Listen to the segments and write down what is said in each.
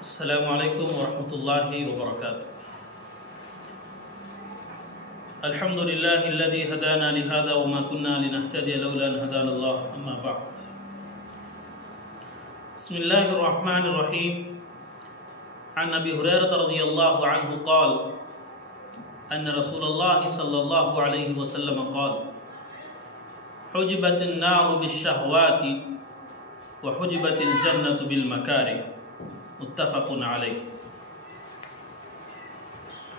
السلام علیکم ورحمۃ اللہ وبرکاتہ۔ الحمد للہ الذی ہدانا لہذا وما كنا لنهتدی لولا ان هدانا اللہ، اما بعد۔ بسم اللہ الرحمن الرحیم۔ عن ابی ہریرہ رضی اللہ عنہ قال ان رسول اللہ صلی اللہ علیہ وسلم قال حجبت النار بالشہوات وحجبت الجنة بالمکارہ، متفق علیہ۔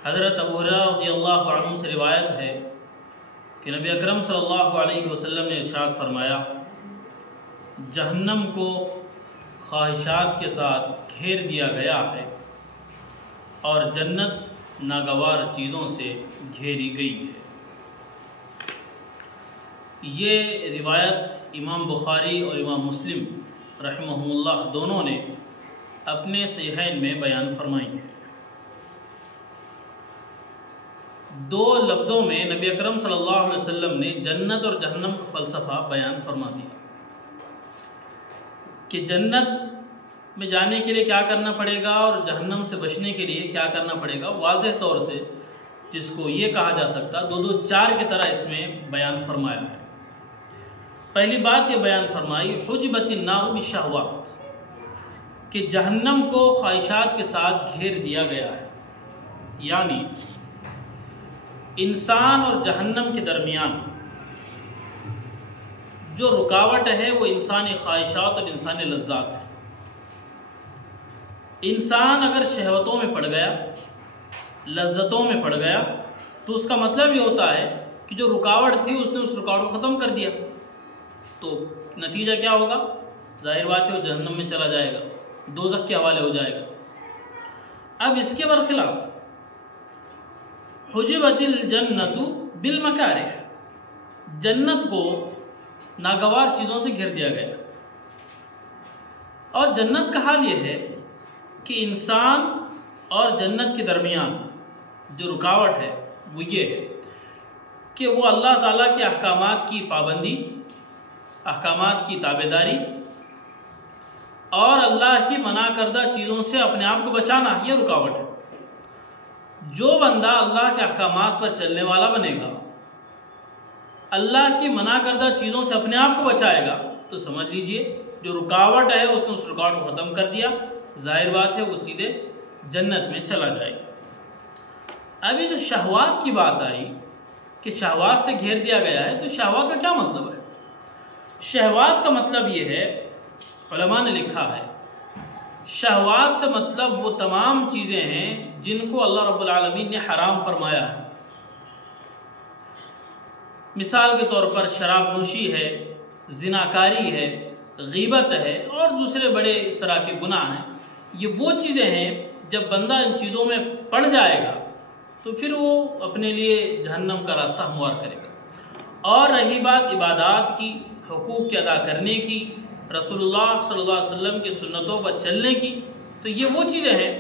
حضرت ابو ہریرہ رضی اللہ عنہ سے روایت ہے کہ نبی اکرم صلی اللہ علیہ وسلم نے ارشاد فرمایا، جہنم کو خواہشات کے ساتھ گھیر دیا گیا ہے اور جنت ناگوار چیزوں سے گھیری گئی ہے۔ یہ روایت امام بخاری اور امام مسلم رحمہم اللہ دونوں نے اپنے صحیحین میں بیان فرمائی ہے۔ دو لفظوں میں نبی اکرم صلی اللہ علیہ وسلم نے جنت اور جہنم کا فلسفہ بیان فرما دیا کہ جنت میں جانے کے لیے کیا کرنا پڑے گا اور جہنم سے بچنے کے لیے کیا کرنا پڑے گا۔ واضح طور سے جس کو یہ کہا جا سکتا دو چار کی طرح اس میں بیان فرمایا ہے۔ پہلی بات یہ بیان فرمائی، حجبت النار بالشہوات، کہ جہنم کو خواہشات کے ساتھ گھیر دیا گیا ہے، یعنی انسان اور جہنم کے درمیان جو رکاوٹ ہے وہ انسانی خواہشات اور انسانی لذات ہے۔ انسان اگر شہوتوں میں پڑ گیا، لذتوں میں پڑ گیا، تو اس کا مطلب یہ ہوتا ہے کہ جو رکاوٹ تھی اس نے اس رکاوٹ کو ختم کر دیا، تو نتیجہ کیا ہوگا؟ ظاہر بات ہے وہ جہنم میں چلا جائے گا، دوزخ کے حوالے ہو جائے گا۔ اب اس کے برخلاف حجبت الجنت بالمکارہ، جنت کو ناگوار چیزوں سے گھیر دیا گیا، اور جنت کا حال یہ ہے کہ انسان اور جنت کے درمیان جو رکاوٹ ہے وہ یہ ہے کہ وہ اللہ تعالیٰ کے احکامات کی پابندی، احکامات کی تابعداری اور اللہ کی منع کردہ چیزوں سے اپنے آپ کو بچانا، یہ رکاوٹ ہے۔ جو بندہ اللہ کے احکامات پر چلنے والا بنے گا، اللہ کی منع کردہ چیزوں سے اپنے آپ کو بچائے گا، تو سمجھ لیجئے جو رکاوٹ ہے اس نے اس رکاوٹ کو ختم کر دیا، ظاہر بات ہے وہ سیدھے جنت میں چلا جائے گا۔ ابھی جو شہوات کی بات آئی کہ شہوات سے گھیر دیا گیا ہے، تو شہوات کا کیا مطلب ہے؟ شہوات کا مطلب یہ ہے، علماء نے لکھا ہے، شہوات سے مطلب وہ تمام چیزیں ہیں جن کو اللہ رب العالمین نے حرام فرمایا ہے۔ مثال کے طور پر شراب نوشی ہے، زناکاری ہے، غیبت ہے اور دوسرے بڑے اس طرح کے گناہ ہیں۔ یہ وہ چیزیں ہیں جب بندہ ان چیزوں میں پڑ جائے گا تو پھر وہ اپنے لیے جہنم کا راستہ ہموار کرے گا۔ اور رہی بات عبادات کی، حقوق کے ادا کرنے کی، رسول اللہ صلی اللہ علیہ وسلم کی سنتوں پر چلنے کی، تو یہ وہ چیزیں ہیں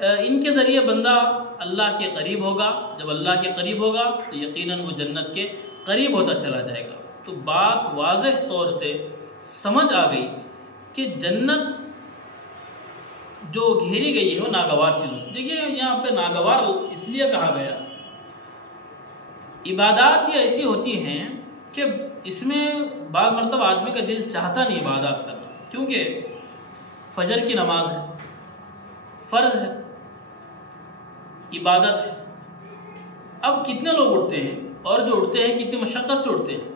ان کے ذریعے بندہ اللہ کے قریب ہوگا۔ جب اللہ کے قریب ہوگا تو یقیناً وہ جنت کے قریب ہوتا چلا جائے گا۔ تو بات واضح طور سے سمجھ آ گئی کہ جنت جو گھیری گئی ہے وہ ناگوار چیزوں سے۔ دیکھیے یہاں پہ ناگوار اس لیے کہا گیا، عبادات یہ ایسی ہوتی ہیں کہ اس میں بعض مرتبہ آدمی کا دل چاہتا نہیں عبادات کرنا، کیونکہ فجر کی نماز ہے، فرض ہے، عبادت ہے۔ اب کتنے لوگ اٹھتے ہیں اور جو اٹھتے ہیں کتنی مشقت سے اٹھتے ہیں،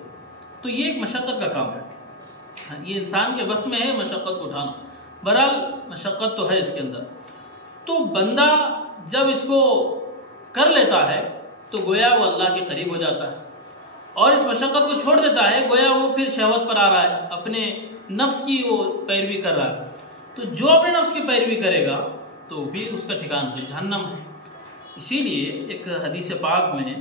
تو یہ ایک مشقت کا کام ہے، یہ انسان کے بس میں ہے مشقت کو اٹھانا۔ بہرحال مشقت تو ہے اس کے اندر، تو بندہ جب اس کو کر لیتا ہے تو گویا وہ اللہ کے قریب ہو جاتا ہے، اور اس مشقت کو چھوڑ دیتا ہے گویا وہ پھر شہوت پر آ رہا ہے، اپنے نفس کی وہ پیروی کر رہا ہے۔ تو جو اپنے نفس کی پیروی کرے گا تو بھی اس کا ٹھکان پھر جہنم ہے۔ اسی لیے ایک حدیث پاک میں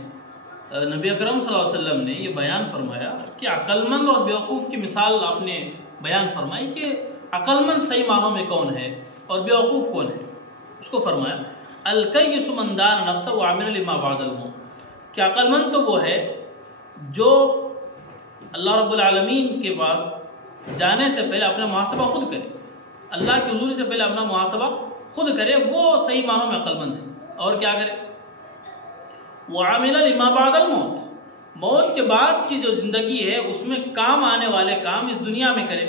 نبی اکرم صلی اللہ علیہ وسلم نے یہ بیان فرمایا کہ عقل مند اور بیوقوف کی مثال آپ نے بیان فرمائی کہ عقل مند صحیح معنوں میں کون ہے اور بیوقوف کون ہے۔ اس کو فرمایا الکیس من دان نفسہ وعمل لما بعد الموت، کہ عقل مند تو وہ ہے جو اللہ رب العالمین کے پاس جانے سے پہلے اپنا محاسبہ خود کرے، اللہ کے حضور سے پہلے اپنا محاسبہ خود کرے وہ صحیح معنوں میں عقل مند ہے. اور کیا کرے؟ وَعَمِلَ لِمَا بَعْدَ الْمَوْتِ، موت کے بعد کی جو زندگی ہے اس میں کام آنے والے کام اس دنیا میں کرے،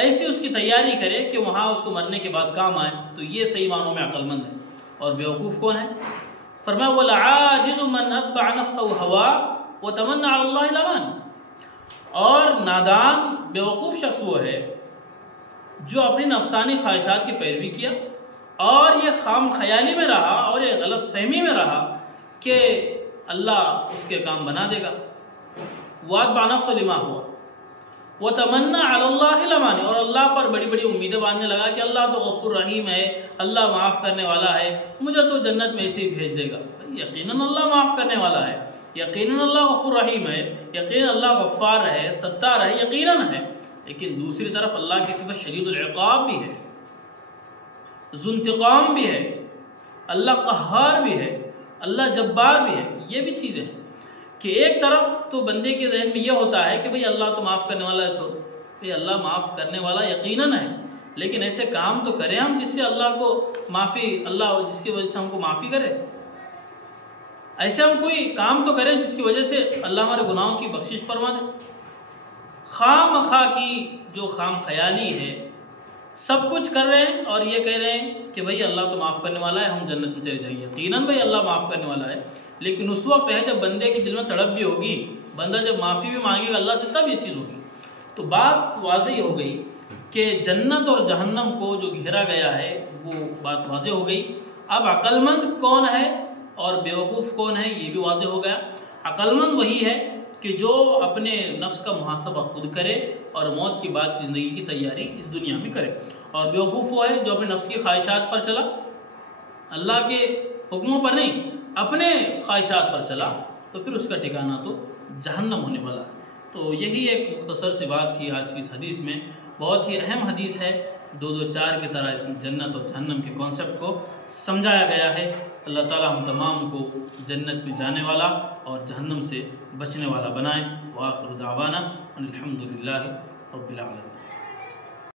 ایسی اس کی تیاری کرے کہ وہاں اس کو مرنے کے بعد کام آئے. تو یہ صحیح معنوں میں عقل مند ہے. اور بیوقوف کون ہے؟ فرمایا وَالْعَاجِزُ مَنْ أَتْبَعَ نَفْسَهُ هَوَاهُ وَتَمَنَّى عَلَى اللَّهِ الْأَمَانِ، اور نادان بیوقوف شخص وہ ہے جو اپنی نفسانی خواہشات کی پیروی کیا اور یہ خام خیالی میں رہا اور یہ غلط فہمی میں رہا کہ اللہ اس کے کام بنا دے گا. وَأَتْبَعَ نَفْسَهُ لِمَا هُوَ وَتَمَنَّى عَلَى اللَّهِ الْأَمَانِ، اور اللہ پر بڑی بڑی امیدیں باندھنے لگا کہ اللہ تو غفور رحیم ہے، اللہ معاف کرنے والا ہے، مجھے تو جنت میں ایسے ہی بھیج دے گا. یقیناً اللہ معاف کرنے والا ہے، یقیناً اللہ غفور رحیم ہے، یقیناً اللہ غفار ہے، ستار ہے، یقیناً ہے. لیکن دوسری طرف اللہ کی صفت شدید العقاب بھی ہے، ذو انتقام بھی ہے، اللہ قہار بھی ہے، اللہ جبار بھی ہے. یہ بھی چیزیں ہیں کہ ایک طرف تو بندے کے ذہن میں یہ ہوتا ہے کہ بھئی اللہ تو معاف کرنے والا ہے، تو بھئی اللہ معاف کرنے والا یقیناً ہے، لیکن ایسے کام تو کریں ہم جس سے اللہ کو معافی، اللہ جس کی وجہ سے ہم کو معافی کرے. ایسے ہم کوئی کام تو کریں جس کی وجہ سے اللہ ہمارے گناہوں کی بخشش فرما دے. خام خواہ کی جو خام خیالی ہے، سب کچھ کر رہے ہیں اور یہ کہہ رہے ہیں کہ بھئی اللہ تو معاف کرنے والا ہے، ہم جنت میں چلے جائیں گے. یقیناً بھئی اللہ معاف کرنے والا ہے، لیکن اس وقت ہے جب بندے کے دل میں تڑپ بھی ہوگی، بندہ جب معافی بھی مانگے گا اللہ سے، تب یہ چیز ہوگی. تو بات واضح ہو گئی کہ جنت اور جہنم کو جو گھیرا گیا ہے وہ بات واضح ہو گئی. اب عقل مند کون ہے اور بیوقوف کون ہے یہ بھی واضح ہو گیا. عقل مند وہی ہے کہ جو اپنے نفس کا محاسبہ خود کرے اور موت کی بعد کی زندگی کی تیاری اس دنیا میں کرے. اور بیوقوف وہ ہے جو اپنے نفس کی خواہشات پر چلا، اللہ کے حکموں پر نہیں، اپنے خواہشات پر چلا، تو پھر اس کا ٹھکانہ تو جہنم ہونے والا ہے. تو یہی ایک مختصر سی بات تھی آج کی اس حدیث میں. بہت ہی اہم حدیث ہے، 2-2-4 کی طرح اس میں جنت اور جہنم کے کانسیپٹ کو سمجھایا گیا ہے. اللہ تعالی ہم تمام کو جنت میں جانے والا اور جہنم سے بچنے والا بنائیں. وآخر دعوانا ان الحمد للہ رب العالمین.